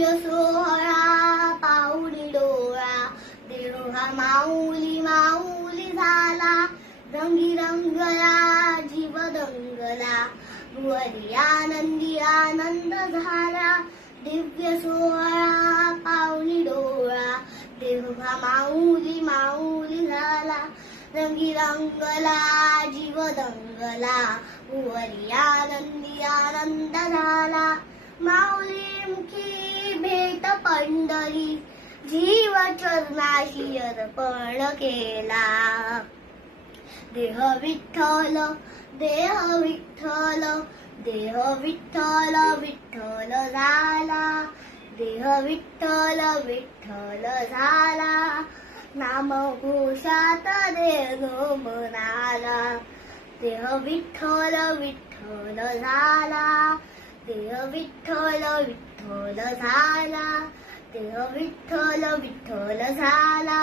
दिव्य सोहळा पाऊली डोळा, देव हा माऊली माऊली झाला, रंगी रंगला जीव दंगला, भुवरी आनंदी आनंद झाला, दिव्य सोहळा पाऊली डोळा, देव हा माऊली माऊली झाला, रंगी रंगला जीव दंगला, भुवरी आनंदी आनंद झाला, माऊली मुखी भेट पंढरी, जीव चरणाशी अर्पण केला, देह विठ्ठल देह विठ्ठल, देह विठ्ठल विठ्ठल झाला, देह विठ्ठल विठ्ठल झाला, नाम घोषात देह म्हणाला, देह विठ्ठल विठ्ठल झाला, देह विठ्ठल विठ्ठल झाला, देह विठ्ठल विठ्ठल झाला,